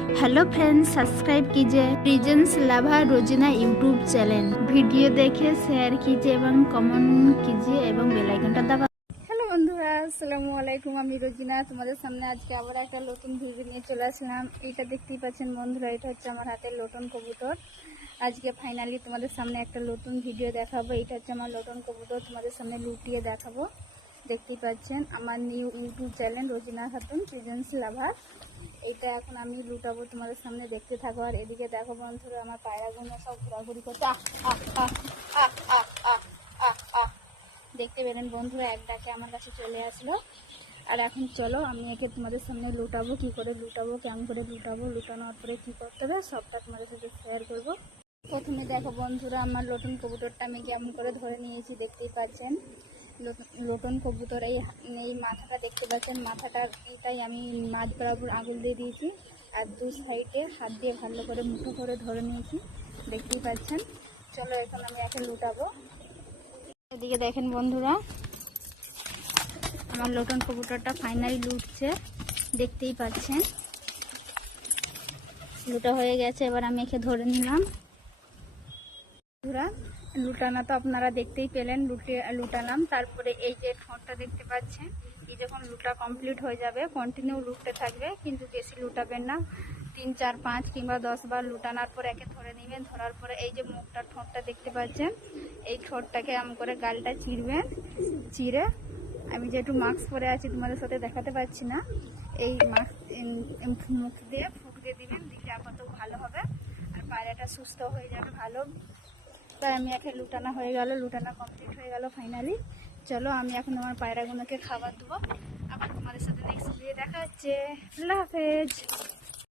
Hello friends subscribe कीजिए presence lover Rojina YouTube channel video দেখে share कीजिए এবং कमेंट कीजिए এবং बेल आइकनটা দাবা হ্যালো বন্ধুরা আসসালামু আলাইকুম আমি রোজিনা তোমাদের সামনে আজকে আবার একটা নতুন ভিডিও নিয়ে চলে আসলাম এটা দেখতেই পাচ্ছেন বন্ধুরা এটা হচ্ছে আমার হাতের লোটন কবুতর আজকে ফাইনালি তোমাদের সামনে একটা নতুন ভিডিও দেখাবো এটা হচ্ছে আমার লোটন কবুতর তোমাদের সামনে লুটিয়ে দেখাবো দেখতেই পাচ্ছেন আমার new YouTube channel Rojina Khatun presence lover এটা এখন আমি লুটাবো তোমাদের সামনে, দেখতে থাকো। আর এদিকে দেখো বন্ধুরা, আমার পায়রাগুলো সব ঘোরাঘুরি করতে দেখতে পেলেন বন্ধুরা, এক ডাকে আমার কাছে চলে আসলো। আর এখন চলো, আমি একে তোমাদের সামনে লুটাবো, কি করে লুটাবো, কেমন করে লুটাবো, লুটানোর পরে কি করতে হবে, সবটা তোমাদের সাথে শেয়ার করব। প্রথমে দেখো বন্ধুরা, আমার নতুন কবুতরটা আমি কেমন করে ধরে নিয়েছি, দেখতেই পাচ্ছেন। লোটন- কবুতর, এই এই মাথাটা দেখতে পাচ্ছেন মাথাটার এটাই আমি মাছ বরাবর আঙুল দিয়ে দিয়েছি। আর দু সাইডে হাত দিয়ে ভালো করে মুঠো করে ধরে নিয়েছি। দেখতেই পাচ্ছেন। চলো এখন আমি একে লুটাবো। এদিকে দেখেন বন্ধুরা, আমার লোটন কবুতরটা ফাইনালি লুটছে। দেখতেই পাচ্ছেন। লুটা হয়ে গেছে, এবার আমি একে ধরে নিলাম। বন্ধুরা, লুটানো তো আপনারা দেখতেই পেলেন, লুটে, লুটালাম। তারপরে এই যে ঠোঁটটা দেখতে পাচ্ছেন, এই যখন লুটা কমপ্লিট হয়ে যাবে কন্টিনিউ লুটতে থাকবে, কিন্তু বেশি লুটাবেন না। তিন, চার, পাঁচ কিংবা দশ বার লুটানোর পরে একে ধরে নেবেন, ধরার পরে এই যে মুখটা ঠোঁটটা দেখতে পাচ্ছেন, এই ঠোঁটটাকে এমন করে গালটা চিরবেন, চিরে। আমি যেহেতু মাস্ক পরে আছি, তোমাদের সাথে দেখাতে পারছি না। এই মাস্ক মুখ দিয়ে ফুক দিয়ে দিবেন, দিলে আপাতত ভালো হবে। আর পায়রাটা সুস্থ হয়ে যাবে, ভালো। তাই আমি একে লুটানা হয়ে গেল, লুটানা কমপ্লিট হয়ে গেল ফাইনালি চলো, আমি এখন আমার পায়রাগুলোকে খাবার দেবো। আবার তোমাদের সাথে নেক্সট ভিডিও দেখা হচ্ছে। আল্লাহ হাফেজ।